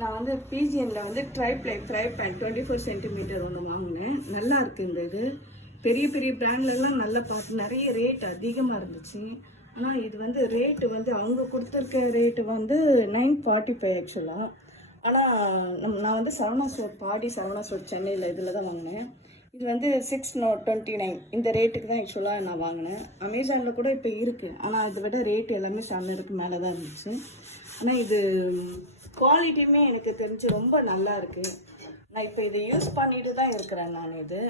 நான் வந்து பிஜிஎம்மில் வந்து tri ply fry pan twenty four centimetre ஒன்று வாங்கினேன். நல்லா இருக்கு இந்த இது. பெரிய பெரிய பிராண்ட்லலாம் நல்லா பார்த்து நிறைய ரேட் அதிகமாக இருந்துச்சு. ஆனால் இது வந்து ரேட்டு வந்து அவங்க கொடுத்துருக்க ரேட்டு வந்து நைன் ஃபார்ட்டி ஃபைவ் ஆக்சுவலாக ஆனால் நம் நான் வந்து சரவணா ஸ்டோர் பாடி சரவணா ஸ்டோர் சென்னையில் இதில் தான் வாங்கினேன். இது வந்து சிக்ஸ் நோ டுவெண்ட்டி நைன் இந்த ரேட்டுக்கு தான் ஆக்சுவலாக நான் வாங்கினேன். அமேசானில் கூட இப்போ இருக்குது ஆனால் இதை விட ரேட் எல்லாமே செவனருக்கு மேலே தான் இருந்துச்சு. ஆனால் இது குவாலிட்டியுமே எனக்கு தெரிஞ்சு ரொம்ப நல்லா இருக்குது நான் இப்போ இதை யூஸ் பண்ணிட்டு தான் இருக்கிறேன் நான் இது.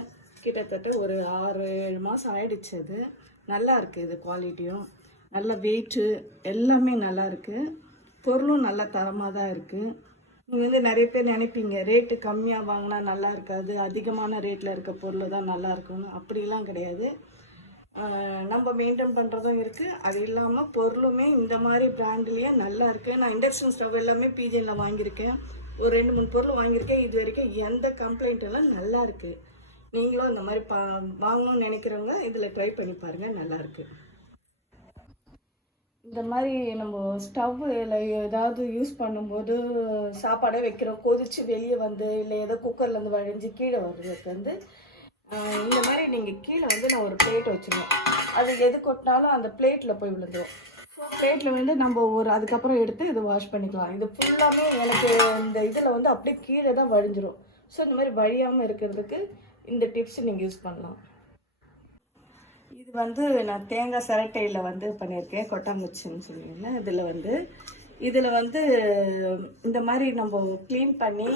கிட்டத்தட்ட ஒரு ஆறு ஏழு மாதம் ஆயிடுச்சு இது. நல்லா இருக்குது இது குவாலிட்டியும் நல்ல வெயிட்டு எல்லாமே நல்லா இருக்குது பொருளும் நல்ல தரமாக தான் இருக்குது நீங்கள் வந்து நிறைய பேர் நினைப்பீங்க ரேட்டு கம்மியாக வாங்கினா நல்லா இருக்காது அதிகமான ரேட்டில் இருக்க பொருள் தான் நல்லா இருக்கும்னு. அப்படிலாம் கிடையாது. நம்ம மெயின்டைன் பண்ணுறதும் இருக்குது அது இல்லாமல் பொருளுமே இந்த மாதிரி பிராண்ட்லேயே நல்லா இருக்குது நான் இண்டக்ஷன் ஸ்டவ் எல்லாமே பிஜியில் வாங்கியிருக்கேன். ஒரு ரெண்டு மூணு பொருள் வாங்கியிருக்கேன். இது வரைக்கும் எந்த கம்ப்ளைண்ட் எல்லாம் நல்லா இருக்குது நீங்களும் இந்த மாதிரி பா வாங்கணும்னு நினைக்கிறவங்க இதில் ட்ரை பண்ணி பாருங்கள் நல்லாயிருக்கு இந்த மாதிரி நம்ம ஸ்டவ்வில் ஏதாவது யூஸ் பண்ணும்போது சாப்பாடே வைக்கிறோம். கொதிச்சு வெளியே வந்து இல்லை ஏதோ குக்கர்லேருந்து வழிஞ்சு கீழே வர்றதுக்கு வந்து இந்த மாதிரி நீங்கள் கீழே வந்து நான் ஒரு பிளேட் வச்சுருவேன். அது எது கொட்டினாலும் அந்த பிளேட்டில் போய் விழுந்துடும் ஸோ பிளேட்டில் வந்து நம்ம ஒரு அதுக்கப்புறம் எடுத்து இது வாஷ் பண்ணிக்கலாம். இது ஃபுல்லாமே எனக்கு இந்த இதில் வந்து அப்படியே கீழே தான் வழிஞ்சிரும். ஸோ இந்த மாதிரி வழியாமல் இருக்கிறதுக்கு இந்த டிப்ஸ் நீங்கள் யூஸ் பண்ணலாம். இது வந்து நான் தேங்காய் சிரட்டையில் வந்து பண்ணியிருக்கேன் கொட்டாங்குச்சின்னு சொல்லுவீங்க. இதில் வந்து இதில் வந்து இந்த மாதிரி நம்ம க்ளீன் பண்ணி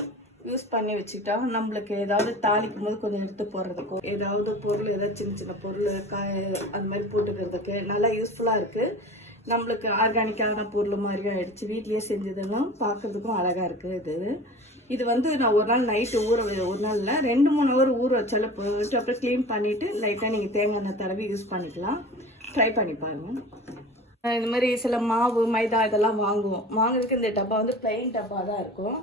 யூஸ் பண்ணி வச்சுக்கிட்டா நம்மளுக்கு ஏதாவது தாளிக்கும் போது கொஞ்சம் எடுத்து போடுறதுக்கோ ஏதாவது பொருள் ஏதாவது சின்ன சின்ன பொருள் காய் அந்த மாதிரி போட்டுக்கிறதுக்கு நல்லா யூஸ்ஃபுல்லாக இருக்குது நம்மளுக்கு ஆர்கானிக்கான பொருள் மாதிரியும் ஆகிடுச்சு வீட்லேயே செஞ்சதெல்லாம் பார்க்கறதுக்கும் அழகாக இருக்குது இது. இது வந்து நான் ஒரு நாள் நைட்டு ஊற ஒரு நாளில் ரெண்டு மூணு ஹவர் ஊற வச்சாலும் போட்டு அப்புறம் க்ளீன் பண்ணிவிட்டு லைட்டாக நீங்கள் தேங்காய் எண்ணெய் தடவி யூஸ் பண்ணிக்கலாம். ட்ரை பண்ணி பாருங்கள் இந்த மாதிரி சில மாவு மைதா இதெல்லாம் வாங்குவோம். வாங்குறதுக்கு இந்த டப்பா வந்து பிளெயின் டப்பா தான் இருக்கும்.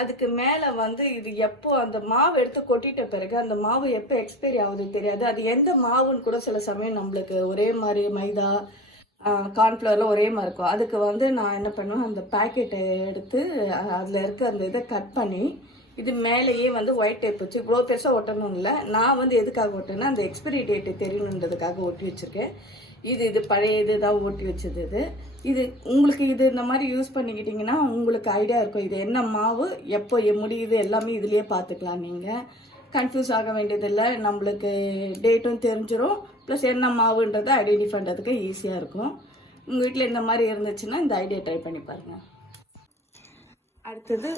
அதுக்கு மேலே வந்து இது எப்போ அந்த மாவு எடுத்து கொட்டிட்ட பிறகு அந்த மாவு எப்போ எக்ஸ்பைரி ஆகுது தெரியாது. அது எந்த மாவுன்னு கூட சில சமயம் நம்மளுக்கு ஒரே மாதிரி மைதா கார்ன்ஃப்ளவரில் ஒரே மாதிரி இருக்கும். அதுக்கு வந்து நான் என்ன பண்ணுவேன் அந்த பேக்கெட்டை எடுத்து அதில் இருக்க அந்த இதை கட் பண்ணி இது மேலேயே வந்து ஒயிட் டேப் வச்சு இவ்வளோ பெருசாக ஒட்டணும் இல்லை நான் வந்து எதுக்காக ஒட்டினா அந்த எக்ஸ்பிரி டேட்டு தெரியணுன்றதுக்காக ஒட்டி வச்சுருக்கேன். இது இது பழைய இது தான் ஓட்டி வச்சது இது. இது உங்களுக்கு இது இந்த மாதிரி யூஸ் பண்ணிக்கிட்டிங்கன்னா உங்களுக்கு ஐடியா இருக்கும். இது என்ன மாவு எப்போ எ- முடியுது எல்லாமே இதுலேயே பார்த்துக்கலாம் நீங்கள் கன்ஃபியூஸ் ஆக வேண்டியதில்லை. நம்மளுக்கு டேட்டும் தெரிஞ்சிடும் ப்ளஸ் என்ன மாவுன்றதை ஐடென்டிஃபை பண்ணுறதுக்கு ஈஸியாக இருக்கும். உங்கள் வீட்டில் இந்த மாதிரி இருந்துச்சுன்னா இந்த ஐடியா ட்ரை பண்ணி பாருங்கள் அடுத்தது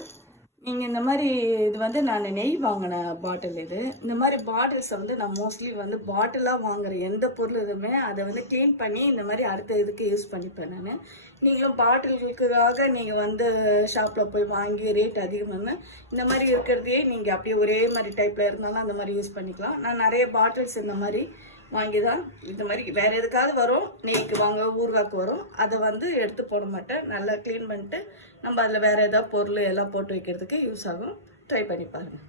நீங்கள் இந்த மாதிரி இது வந்து நான் நெய் வாங்கின பாட்டில் இது. இந்த மாதிரி பாட்டில்ஸை வந்து நான் மோஸ்ட்லி வந்து பாட்டிலாக வாங்குற எந்த பொருள் இதுவுமே அதை வந்து க்ளீன் பண்ணி இந்த மாதிரி அடுத்த இதுக்கு யூஸ் பண்ணிப்பேன் நான். நீங்களும் பாட்டில்களுக்காக நீங்கள் வந்து ஷாப்பில் போய் வாங்கி ரேட் அதிகமாக இந்த மாதிரி இருக்கிறதையே நீங்கள் அப்படியே ஒரே மாதிரி டைப்பில் இருந்தாலும் அந்த மாதிரி யூஸ் பண்ணிக்கலாம். நான் நிறைய பாட்டில்ஸ் இந்த மாதிரி வாங்கி தான் இந்த மாதிரி வேற எதுக்காவது வரும். நெய்க்கு வாங்க ஊறுகாய்க்கு வரும். அதை வந்து எடுத்து போட மாட்டேன். நல்லா க்ளீன் பண்ணிட்டு நம்ம அதில் வேற ஏதாவது பொருள் எல்லாம் போட்டு வைக்கிறதுக்கு யூஸ் ஆகும். ட்ரை பண்ணி பாருங்கள்